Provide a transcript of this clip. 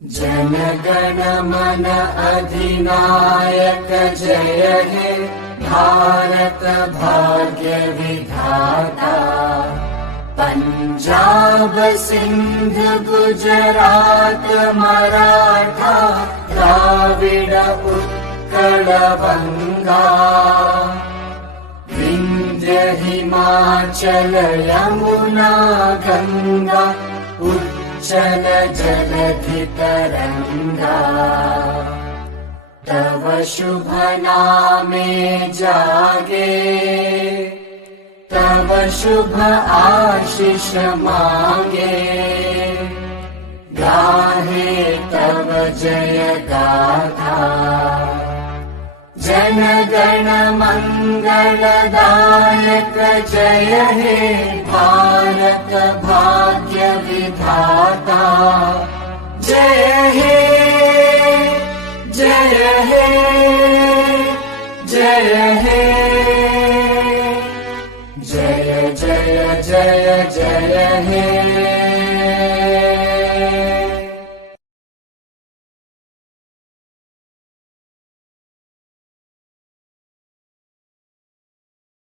जन गण मन अधिनायक जय हे भारत भाग्य विधाता। पंजाब सिंध गुजरात मराठा द्राविड उत्कल बंगा। विंध्य हिमाचल यमुना गंगा उच्चल जलधि तरंगा। तव शुभ नामे जागे तव शुभ आशीष मांगे। गाहे तव जय गाथा जन गण मंगलदायक जय हे भारत भाग्य विधाता। जय हे जय हे जय हे जय जय जय जय हे।